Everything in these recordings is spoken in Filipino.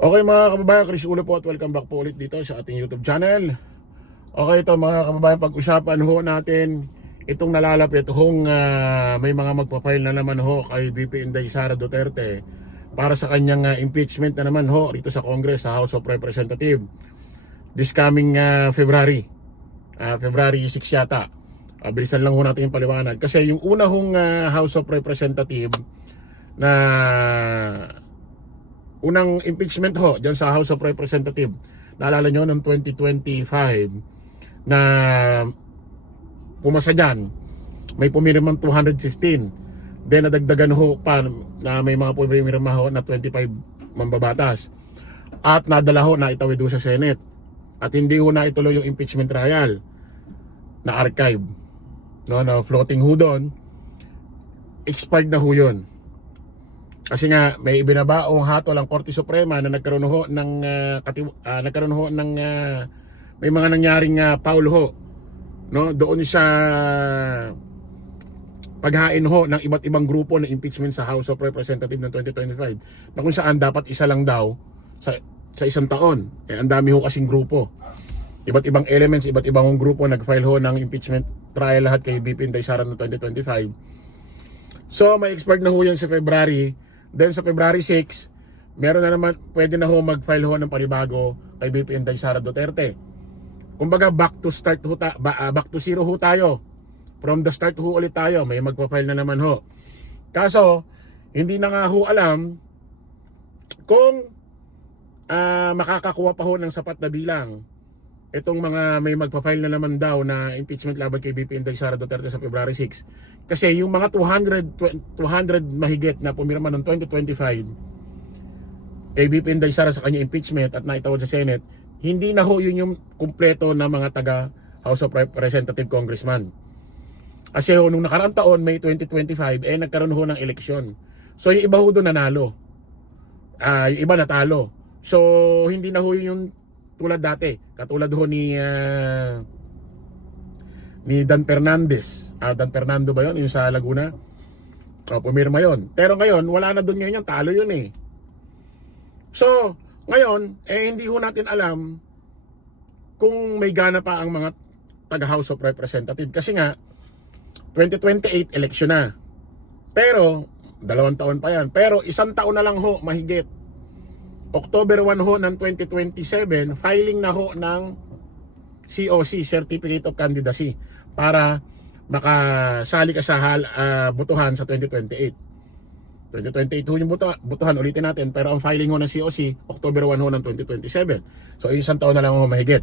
Okay mga kababayan, Chris Ulo po at welcome back po ulit dito sa ating YouTube channel. Okay, ito mga kababayan, pag-usapan ho natin itong nalalapit hong may mga magpa-file na naman ho kay VP Inday Sara Duterte para sa kanyang impeachment na naman ho rito sa Congress, sa House of Representatives this coming February 6 yata. Bilisan lang ho natin yung paliwanag kasi yung una hong House of Representatives na unang impeachment ho dyan sa House of Representatives, naalala nyo noong 2025 na pumasa dyan, may pumirmang 215, then nadagdagan ho pa na may mga pumirma ho na 25 mambabatas at nadala ho na itawid ho sa Senate at hindi ho na ituloy yung impeachment trial na archive, no, na floating ho doon, expired na ho yun. Kasi nga may ibinabaong hatol ang Korte Suprema na nagkaroon ho ng may mga nangyaring foul ho, no, doon sa paghain ho ng iba't ibang grupo na impeachment sa House of Representatives ng 2025 na kung saan dapat isa lang daw sa isang taon. Ang dami ho kasing grupo, iba't ibang elements, iba't ibang grupo nag-file ho ng impeachment trial lahat kay VP Inday Sara noong 2025. So may expired na ho yan sa February. Then sa February 6, meron na naman, pwede na ho mag-file ho ng panibago kay VP Inday Sara Duterte. Kumbaga back to zero ho tayo. From the start ho ulit tayo, may magpa-file na naman ho. Kaso, hindi na nga ho alam kung makakakuha pa ho ng sapat na bilang itong mga may magpa-file na naman daw na impeachment laban kay VP Inday Sara Duterte sa February 6. Kasi yung mga 200 mahigit na pumirma noong 2025 kay VP Inday Sara sa kanya impeachment at naitawag sa Senate, hindi na ho yun yung kumpleto na mga taga House of Representative Congressman. Kasi ho, nung nakaraang taon, May 2025, nagkaroon ho ng eleksyon. So yung iba ho doon nanalo, yung iba natalo. So hindi na ho yun yung tulad dati, katulad ho ni Dan Fernandez. Dan Fernando ba yun? Yung sa Laguna? Pumirma yun. Pero ngayon, wala na doon ngayon. Talo yun eh. So, ngayon, hindi ho natin alam kung may gana pa ang mga taga-House of Representatives. Kasi nga, 2028 election na. Pero, 2 taon pa yan. Pero, 1 taon na lang ho, mahigit. October 1 ho ng 2027, filing na ho ng COC, Certificate of Candidacy, para makasali ka sa botohan sa 2028. 2028 ho yung botohan, ulitin natin, pero ang filing ho ng COC, October 1 ho ng 2027. So, 1 taon na lang ho mahigit.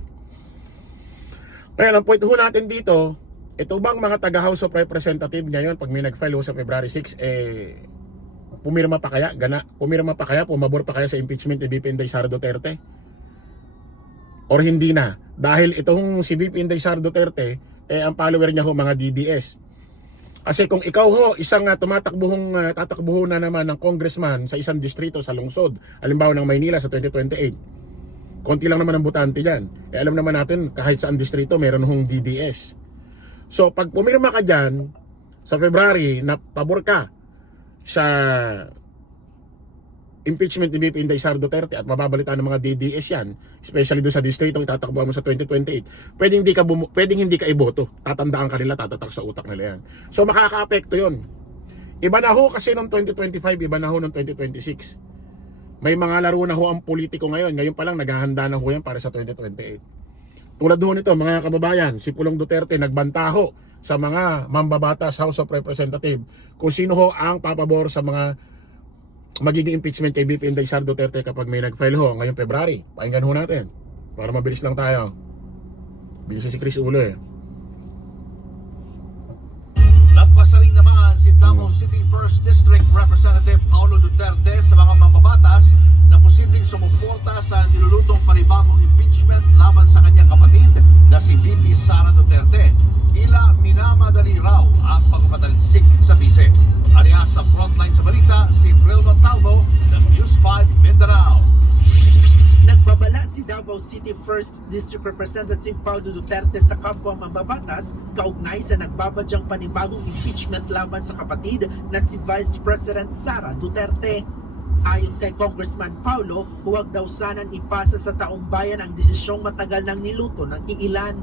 Kaya ang point ho natin dito, ito bang mga taga-House of Representatives ngayon, pag may nag-file ho sa February 6, pumirma pa kaya? Pumabor pa kaya sa impeachment ni VP Inday Sara Duterte? Or hindi na? Dahil itong si VP Inday Sara Duterte, ang follower niya ho mga DDS. Kasi kung ikaw ho, isang tatakbuho na naman ng congressman sa isang distrito sa lungsod, halimbawa ng Maynila sa 2028, konti lang naman ang botante dyan. Alam naman natin, kahit saan distrito, meron hong DDS. So pag pumirma ka dyan, sa February, na pabor ka sa impeachment ni VP Inday Sara Duterte at mababalitaan ng mga DDS yan, especially doon sa distrito itatakbo mo sa 2028, pwedeng hindi ka iboto. Tatandaan ka nila, tatatak sa utak nila yan. So makaka-apekto yun. Iba na ho kasi noong 2025, iba na ho noong 2026. May mga laro na ho ang politiko ngayon. Ngayon pa lang naghahanda na ho yan para sa 2028. Tulad ho nito mga kababayan, si Pulong Duterte nagbanta ho sa mga mambabatas House of Representatives kung sino ho ang papabor sa mga magiging impeachment kay VP Inday Sara Duterte kapag may nag-file ho ngayong February. Pakinggan ho natin para mabilis lang tayo. Bilis si Chris Ulo eh. Nagpasa rin naman si Davao City 1st District Representative Paulo Duterte sa mga mambabatas na posibleng sumuporta sa nilulutong panibagong impeachment laban sa kanyang kapatid na si VP Sara Duterte. Tila minamadali raw ang pagpapatalsik sa bise. Ariya sa frontline sa balita, si Bril Montalvo ng News 5 Mindanao. Nagbabala si Davao City 1st District Representative Paulo Duterte sa kapwa mambabatas kaugnay sa nagbabadyang panibagong impeachment laban sa kapatid na si Vice President Sara Duterte. Ayon kay Congressman Paulo, huwag daw sanang ipasa sa taong bayan ang desisyong matagal nang niluto ng iilan.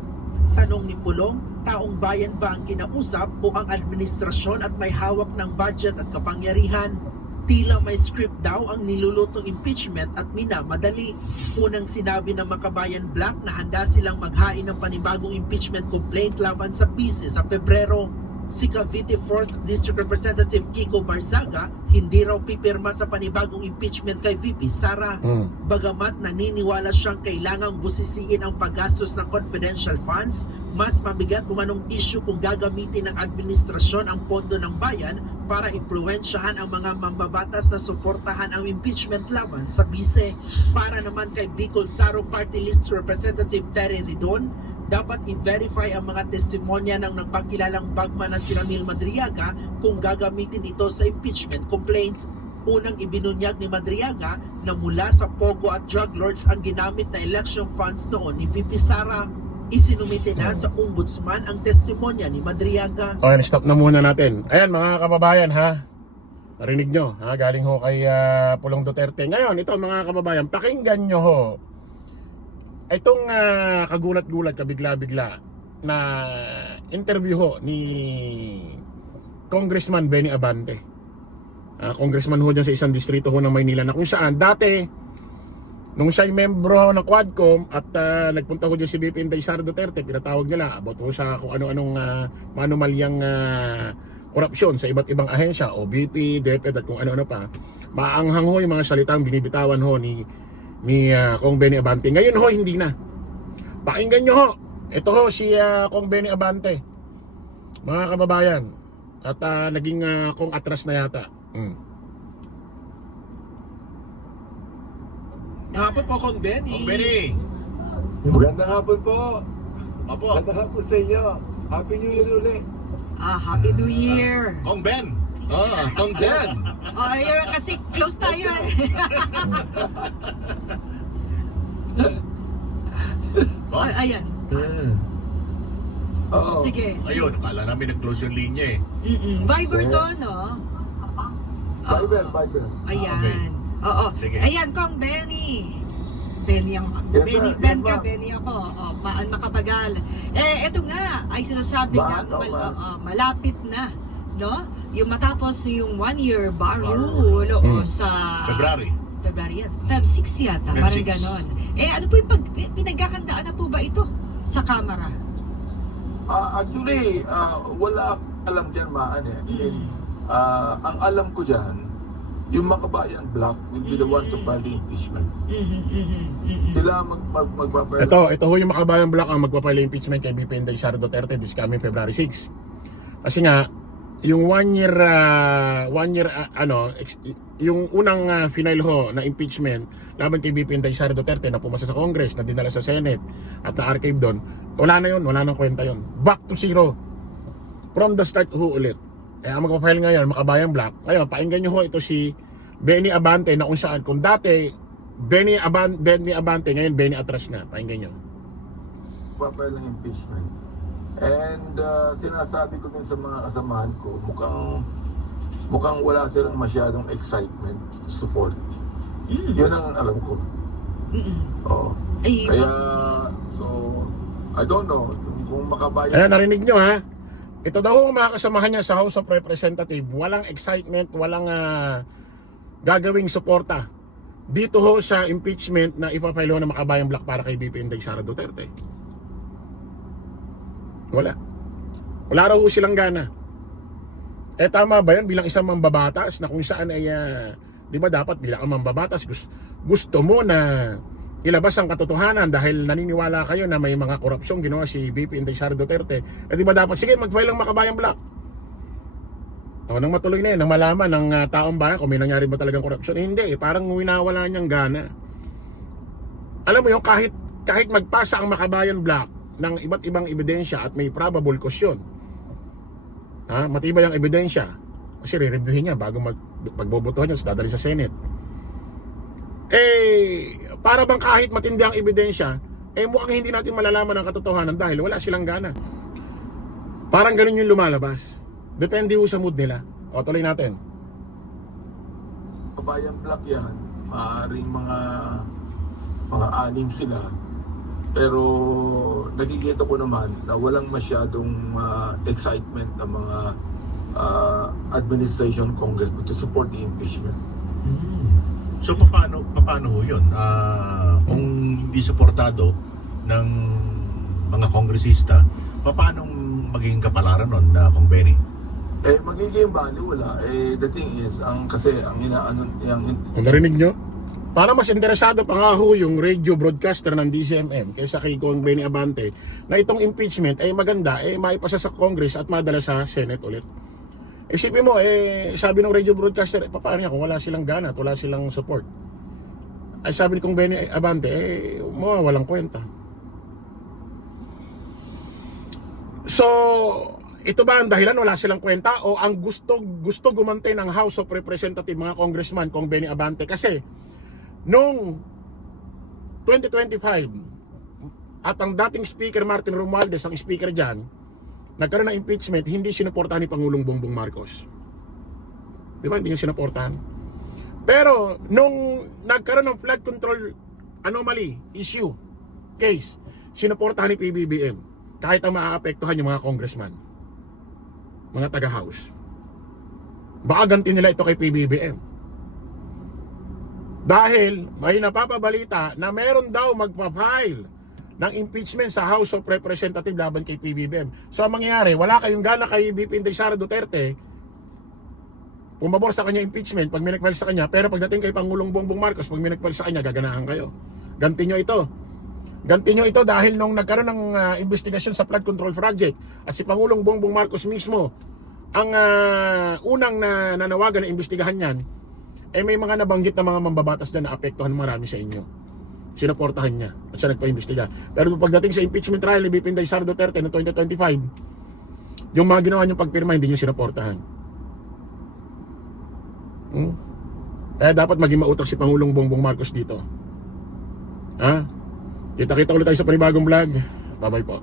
Tanong ni Pulong, taong bayan ba ang kinausap o ang administrasyon at may hawak ng budget at kapangyarihan? Tila may script daw ang nilulutong impeachment at minamadali. Unang sinabi ng Makabayan Black na handa silang maghain ng panibagong impeachment complaint laban sa bise sa Pebrero. Si Cavite 4th District Representative Kiko Barzaga hindi raw pipirma sa panibagong impeachment kay VP Sara. Bagamat naniniwala siyang kailangang busisiin ang paggastos ng confidential funds, mas mabigat umanong issue kung gagamitin ng administrasyon ang pondo ng bayan para impluwensyahan ang mga mambabatas na suportahan ang impeachment laban sa bise. Para naman kay Bicol Saro Party List Representative Terry Ridon, dapat i-verify ang mga testimonya ng nagpakilalang bagman na si Ramil Madriaga kung gagamitin ito sa impeachment complaint. Unang ibinunyag ni Madriaga na mula sa Pogo at drug lords ang ginamit na election funds noon ni VP Sara. Isinumite na sa ombudsman ang testimonya ni Madriaga. Okay, stop na muna natin. Ayan mga kababayan ha. Narinig nyo ha, galing ho kay Pulong Duterte. Ngayon, ito mga kababayan, pakinggan nyo ho itong kagulat-gulat, kabigla-bigla na interview ho ni Congressman Benny Abante. Congressman ho dyan sa isang distrito ho ng Maynila na kung saan dati nung siya'y membro ng Quadcom at nagpunta ho dyan si BP Inday Sara Duterte, pinatawag nila about ho sa kung ano-anong manumalyang korupsyon sa iba't ibang ahensya, OBP, DepEd at kung ano-ano pa. Maanghang ho yung mga salitang binibitawan ho ni Kong Benny Abante. Ngayon ho, hindi na. Pakinggan nyo ho. Ito ho si Kong Benny Abante. Mga kababayan. At naging Kong atras na yata. Hapon po, Kong Benny. Kong Benny. Magandang hapon po. Opo. Magandang hapon sa inyo. Happy New Year ulit. Happy New Year! Kong Ben. Kong Ben. Ayun, kasi close tayo eh. Ayan, Oo. sige. Ayun, akala namin nag-close yung linya eh. Viber to, no? Viber. Ayan. Okay. Oo. Sige. Ayan, Kong Benny. Benny ang Yes, Benny, ma'am. Ben Yes, ka, ma'am. Benny ako. Makapagal. Eto nga, ay sinasabi nga, malapit na, no? Yung matapos yung 1-year bar rule sa February yan. Feb 6 yata, Feb parang 6. ganon. Ano po yung pinagkakandaan na po ba ito sa Kamara? Actually, wala akong alam dyan, Maan eh. Ang alam ko dyan, yung Makabayan Black will be the one to file the impeachment. Sila magpapayag. Ito ho yung Makabayan Black ang magpapile impeachment kay BP Inday Sara Duterte this coming February 6. Kasi nga, yung yung unang final ho na impeachment laban kay BP Inday Sara Duterte na pumasa sa Congress, na dinala sa Senate at na-archive doon, wala na yun, wala nang kwenta yun. Back to zero. From the start ho ulit. Kaya ang magpapile ngayon, Makabayan Black. Ngayon, painggan nyo ho ito si Benny Abante na kung saan, kung dati Benny Abante, ngayon Benny atras na. Painggan nyo. Magpapayag ng impeachment. And sinasabi ko din sa mga kasamahan ko, mukhang wala silang masyadong excitement to support. Yun ang alam ko. Oo. Ay, Kaya, so, I don't know kung Makabayan. Ayan, narinig nyo ha. Ito daw ang mga kasamahan niya sa House of Representatives. Walang excitement, walang gagawing suporta dito ho sa impeachment na ipapile ho ng Makabayan Black para kay BP Inday Sara Duterte. Wala raw ho silang gana. Tama ba yan bilang isang mambabatas na kung saan ay di ba dapat bilang mambabatas gusto mo na ilabas ang katotohanan dahil naniniwala kayo na may mga korupsyon ginawa si BP Inday Sara Duterte, di ba dapat sige mag-file ang Makabayan Black. Nang matuloy na yun, nang malaman ng taong bayan kung may nangyari ba talagang korupsyon. Hindi, parang winawala niyang gana. Alam mo yung kahit magpasa ang Makabayan Black ng iba't ibang ebidensya at may probable cause yun, matibay ang ebidensya, kasi re-reviewin niya bago magbobotohan niya, dadalhin sa Senate. Para bang kahit matindi ang ebidensya, mukhang hindi natin malalaman ang katotohanan dahil wala silang gana. Parang ganun yung lumalabas. Depende ho sa mood nila. O, tuloy natin. Kabayan Black yan, maaaring mga anim sila. Pero nakikita ko naman na walang masyadong excitement ng mga administration Congress to support the impeachment. So paano ho yun? Kung hindi suportado ng mga kongresista, paano magiging kapalaran nun na Kong Benny? Magiging baliwala. The thing is, ang Narinig nyo? Para mas interesado pa nga ho yung radio broadcaster ng DCMM kaysa kay Kong Benny Abante na itong impeachment ay maganda, maipasa sa Congress at madala sa Senate ulit. Isipin mo, sabi ng radio broadcaster, paano niya kung wala silang gana at wala silang support? Ay sabi ni Kong Benny Abante, walang kwenta. So, ito ba ang dahilan wala silang kwenta o ang gusto gumantay ng House of Representatives mga congressman Kong Benny Abante? Kasi noong 2025 at ang dating speaker Martin Romualdez ang speaker dyan, nagkaroon ng impeachment, hindi sinuportahan ni Pangulong Bongbong Marcos. Di ba? Hindi niya sinuportahan. Pero nung nagkaroon ng flood control anomaly issue case, sinuportahan ni PBBM kahit ang maaapektuhan yung mga congressman, mga taga-house. Baka ganti nila ito kay PBBM. Dahil may napapabalita na meron daw magpa-file ng impeachment sa House of Representatives laban kay PBBM. So ang mangyayari, wala kayong gana kay VP Inday Sara Duterte pumabor sa kanya impeachment pag may nag-file sa kanya, pero pagdating kay Pangulong Bongbong Marcos, pag may nag-file sa kanya, gaganahan kayo. Ganti nyo ito. Ganti nyo ito dahil nung nagkaroon ng investigasyon sa flood control project at si Pangulong Bongbong Marcos mismo ang unang nanawagan na imbestigahan yan, may mga nabanggit na mga mambabatas na naapektuhan marami sa inyo. Sinuportahan niya at siya nagpa-imbestiga. Pero pagdating sa impeachment trial ni VP Inday Sara Duterte noong 2025, yung mga ginawa niyong pagpirma, hindi niyo sinuportahan. Kaya dapat maging mautak si Pangulong Bongbong Marcos dito. Kita-kita ulit tayo sa panibagong vlog. Bye-bye po.